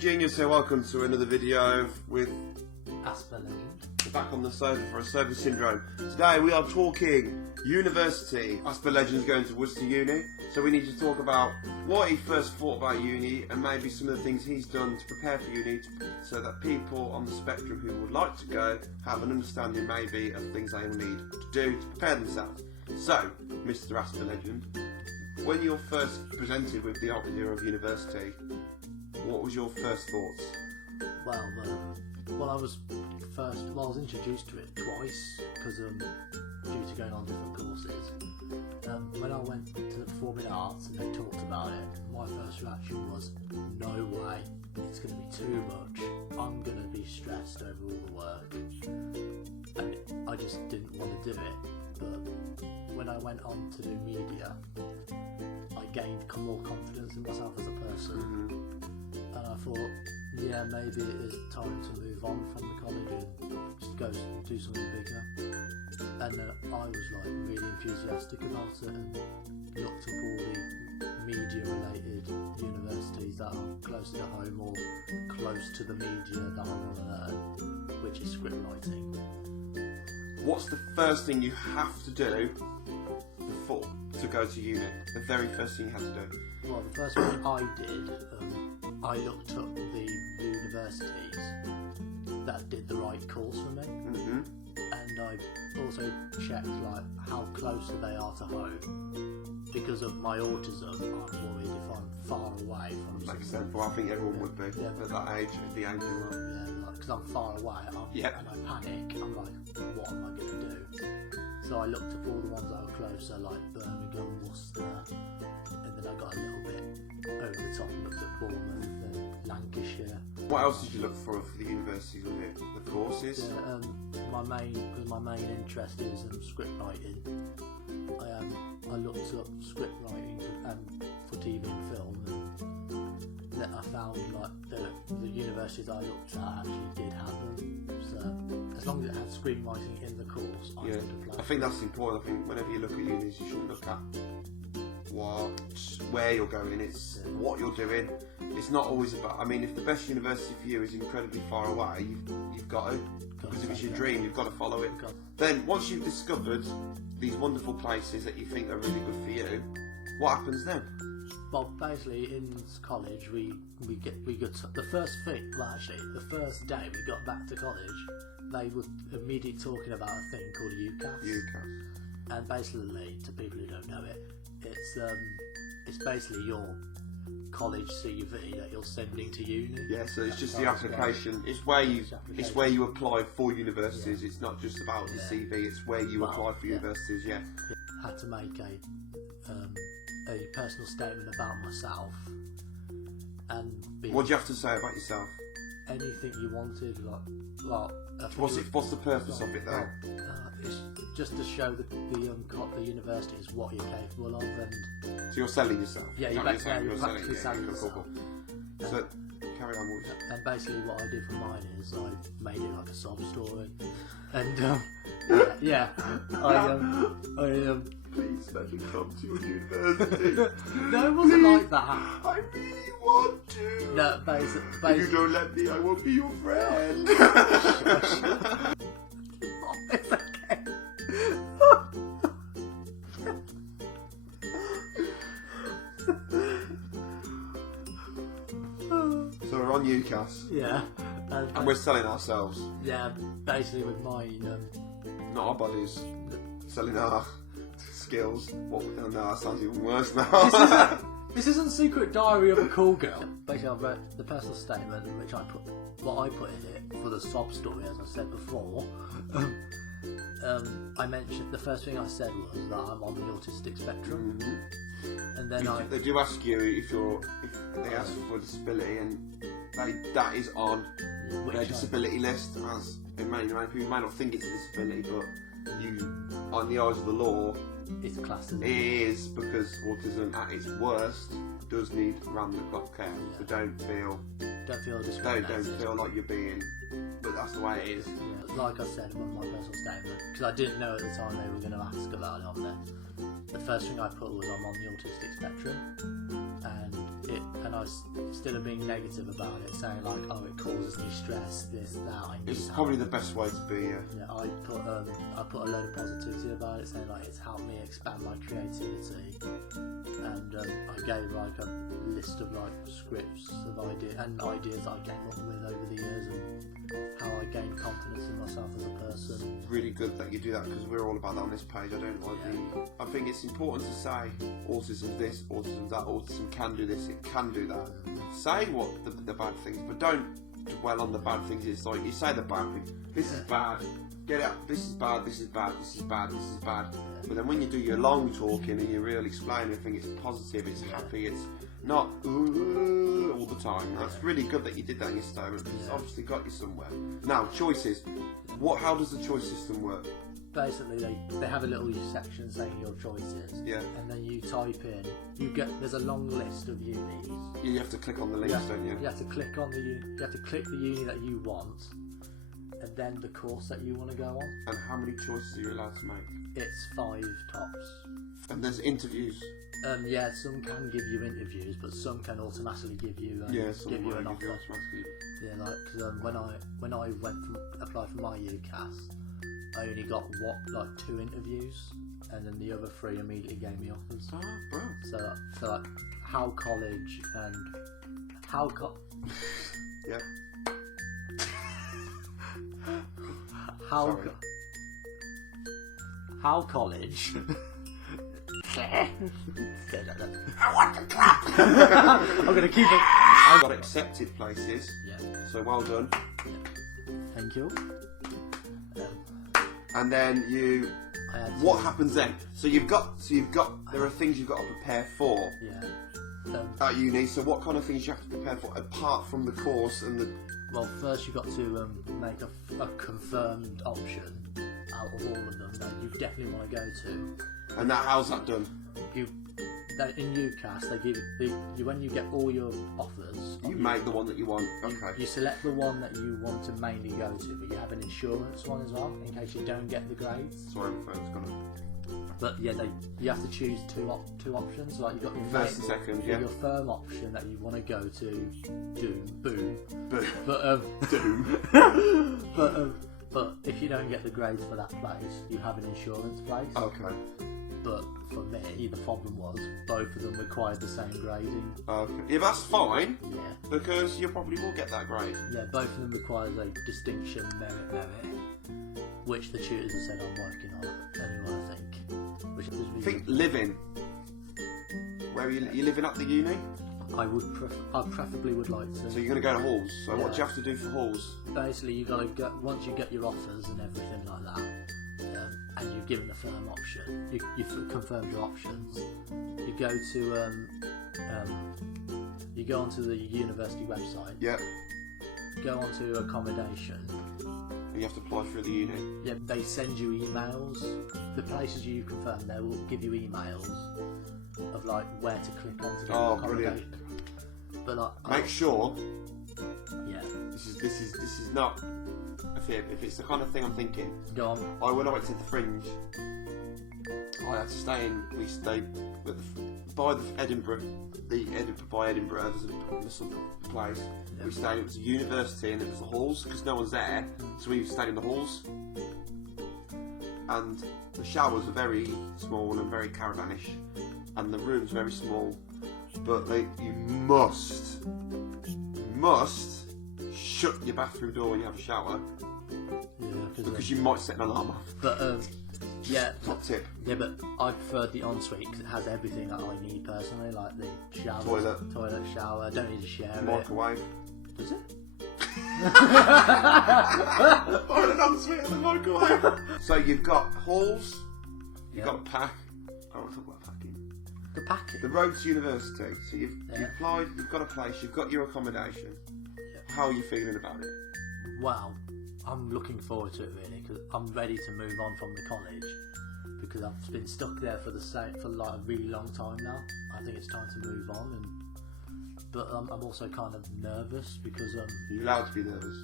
Junior, so welcome to another video with Asper Legend. We're back on the sofa for a sofa syndrome. Today we are talking university. Asper Legend's going to Worcester Uni, so we need to talk about what he first thought about uni and maybe some of the things he's done to prepare for uni so that people on the spectrum who would like to go have an understanding maybe of things they will need to do to prepare themselves. So, Mr. Asper Legend, when you're first presented with the idea of university, what was your first thoughts? Well, I was introduced to it twice because due to going on different courses. When I went to the Performing Arts and they talked about it, my first reaction was, no way, it's going to be too much. I'm going to be stressed over all the work, and I just didn't want to do it. But when I went on to do media, I gained more confidence in myself as a person. And I thought, yeah, maybe it is time to move on from the college and just go do something bigger. And I was like really enthusiastic about it and looked up all the media related universities that are close to home or close to the media that I want to learn, which is script writing. What's the first thing you have to do before to go to uni? The very first thing you have to do? Well, the first thing I did, I looked up the universities that did the right course for me, and I also checked like how close they are to home. Because of my autism, I'm worried if I'm far away from. Makes sense. Well, I think everyone would be at that age, at the age you are. Yeah, because I'm far away, and I panic. I'm like, what am I going to do? So I looked up all the ones that were closer, like Birmingham, Worcester, and then I got a little bit over the top and looked at Bournemouth and Lancashire. What else did you look for the universities? Was it the courses? Because my main interest is script writing. I looked up script writing for TV and film, and then I found like the universities I looked at actually did have them. So as long as it had screenwriting in the course, I would apply. I think that's important. I think whenever you look at unis, you shouldn't look at where you're going. It's what you're doing. It's not always about. I mean, if the best university for you is incredibly far away, you've got to. Because if it's your dream, you've got to follow it. Then, once you've discovered these wonderful places that you think are really good for you, what happens then? Well, basically, in college, we got the first thing. Well, actually, the first day we got back to college, they were immediately talking about a thing called UCAS. UCAS. And basically, to people who don't know it, it's basically your college CV that you're sending to uni. Yeah, so it's just the application. It's where you apply for universities. Yeah. It's not just about the CV. It's where you apply for universities. Yeah. I had to make a personal statement about myself, and what do you have to say about yourself? Anything you wanted, What's the purpose of it though? It's just to show the university is what you're capable of, and so you're selling yourself. Yeah, you're practically selling yourself. Cool. So carry on with it. And basically, what I did for mine is I made it like a sob story, and I please let me come to your university. No, it wasn't like that. I really want to. No, basically. If you don't let me, I won't be your friend. It's okay. So we're on UCAS. Yeah. And we're selling ourselves. Yeah, basically with mine. Not our bodies. Selling our skills. No, that sounds even worse now. This isn't Secret Diary of a Cool Girl. Basically, I wrote the personal statement in which I put in it for the sob story, as I said before. I mentioned the first thing I said was that I'm on the autistic spectrum, and then they do ask you if they ask for a disability, and that is on their disability list. As many people may not think it's a disability, but you, on the eyes of the law, it's classed as it is, because autism at its worst does need round-the-clock care. Yeah. So don't feel discriminated. Don't feel like you're being. But that's the way it is. Yeah. Like I said in my personal statement, because I didn't know at the time they were going to ask about it on there. The first thing I put was I'm on the autistic spectrum, and I still am being negative about it, saying like, oh, it causes me stress, this, that. I need It's help. probably the best way to be. Yeah, I put a load of positivity about it, saying like it's helped me expand my creativity, and I gave like a list of like scripts of ideas I came up with over the years, and how I gained confidence in myself as a person. It's really good that you do that, because we're all about that on this page. I think it's important to say autism this, autism that, autism can do this, it can do that. Say what the bad things, but don't dwell on the bad things. It's like you say the bad thing. This is bad. Get out. This is bad. This is bad. This is bad. This is bad. But then when you do your long talking and you really explain everything, it's positive. It's happy. It's not all the time. That's really good that you did that in your statement. It's obviously got you somewhere. Now, choices. How does the choice system work? Basically, they have a little section saying your choices. Yeah. And then you type in. There's a long list of unis. You have to click on the links, don't you? You have to click on you have to click the uni that you want, and then the course that you want to go on. And how many choices are you allowed to make? It's 5 tops. And there's interviews. Some can give you interviews, but some can automatically give you an offer. Yeah, like cause, when I applied for my UCAS, I only got 2 interviews, and then the other 3 immediately gave me offers. Oh, bro. So like How College and Yeah. How College. I want to clap. I'm gonna keep it. I've got accepted places. Yeah. So well done. Thank you. And then what happens then? So you've got. There are things you've got to prepare for. Yeah. At uni. So what kind of things you have to prepare for apart from the course and the? Well, first you've got to make a confirmed option out of all of them that you definitely want to go to. And how's that done? In UCAS, they give you when you get all your offers. You make the one that you want. Okay. You select the one that you want to mainly go to, but you have an insurance one as well in case you don't get the grades. Sorry, my phone's gone. But yeah, you have to choose two options. Like you got your first and second. Yeah. Your firm option that you want to go to, boom. But doom. But if you don't get the grades for that place, you have an insurance place. Okay. But for me, the problem was both of them required the same grading. Okay. Yeah, that's fine. Yeah. Because you probably will get that grade. Yeah, both of them requires a distinction merit, which the tutors have said I'm working on anyway, I think. Which is I think living. Where are you living at the uni? I preferably would like to. So you're going to go to halls. So what do you have to do for halls? Basically, you got to go once you get your offers and everything like that, and you're given a firm option. You've confirmed your options. You go to you go onto the university website. Yeah. Go onto accommodation. You have to apply through the uni. Yeah, they send you emails. The places you confirm, they will give you emails of like where to click on to get accommodation. Brilliant. But make sure. Yeah. This is not a fib. If it's the kind of thing I'm thinking. Go on. When I went to the Fringe, I had to stay in. We stayed by Edinburgh. By Edinburgh, there's a place. Yeah. We stayed. It was a university, and it was the halls because no one's there. So we stayed in the halls, and the showers are very small and very caravanish, and the rooms very small. But you must shut your bathroom door when you have a shower. Yeah, because you might set an alarm off. But yeah, top tip. Yeah, but I prefer the ensuite because it has everything that I need personally, like the shower, toilet, shower. I don't need to share microwave. it. Does it? Or an ensuite and a microwave. So you've got halls. You've got a pack. I want to talk about packing. The packing. The road to university. So you've applied. You've got a place. You've got your accommodation. Yeah. How are you feeling about it? Wow. I'm looking forward to it really because I'm ready to move on from the college because I've been stuck there for like a really long time now. I think it's time to move on, but I'm also kind of nervous because You're allowed to be nervous.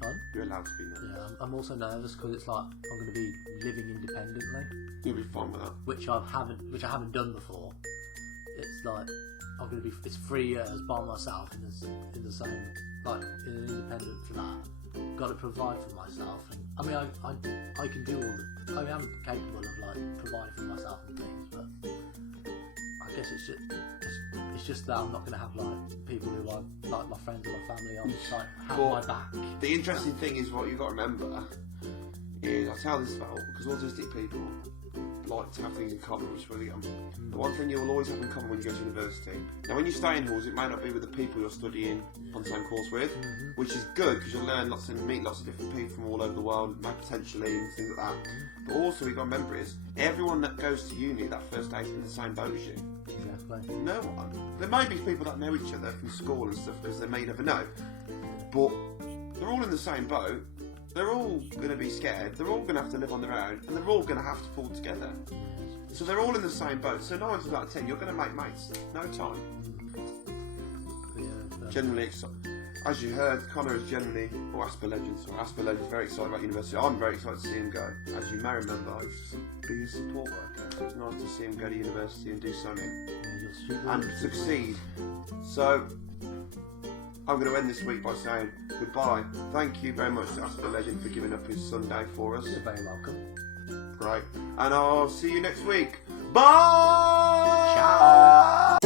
Pardon? You're allowed to be nervous. Yeah, I'm also nervous because it's like I'm going to be living independently. You'll be fine with that. Which I haven't done before. It's like I'm going to be. It's 3 years by myself in the same, like in an independent flat. Got to provide for myself, and I mean, I can do all the. I am capable of like providing for myself and things, but I guess it's just that I'm not going to have like people who are like my friends or my family on like have my back. The interesting thing is what you've got to remember is, I tell this about because autistic people like to have things in common, which is really the one thing you will always have in common when you go to university. Now, when you stay in halls, it may not be with the people you're studying on the same course with, which is good because you'll learn lots and meet lots of different people from all over the world, potentially, and things like that. But also, you've got to remember is everyone that goes to uni that first day is in the same boat as you. Exactly. No one. There may be people that know each other from school and stuff because they may never know, but they're all in the same boat. They're all going to be scared, they're all going to have to live on their own, and they're all going to have to pull together. So they're all in the same boat. So 9 times out of 10, you're going to make mates. No time. Yeah, generally, as you heard, Connor is generally, or Asper Legends, very excited about university. I'm very excited to see him go. As you may remember, I used to be a support worker. So it's nice to see him go to university and do something. And succeed. So, I'm going to end this week by saying goodbye. Thank you very much to Asper Legend for giving up his Sunday for us. You're very welcome. Great. And I'll see you next week. Bye! Ciao!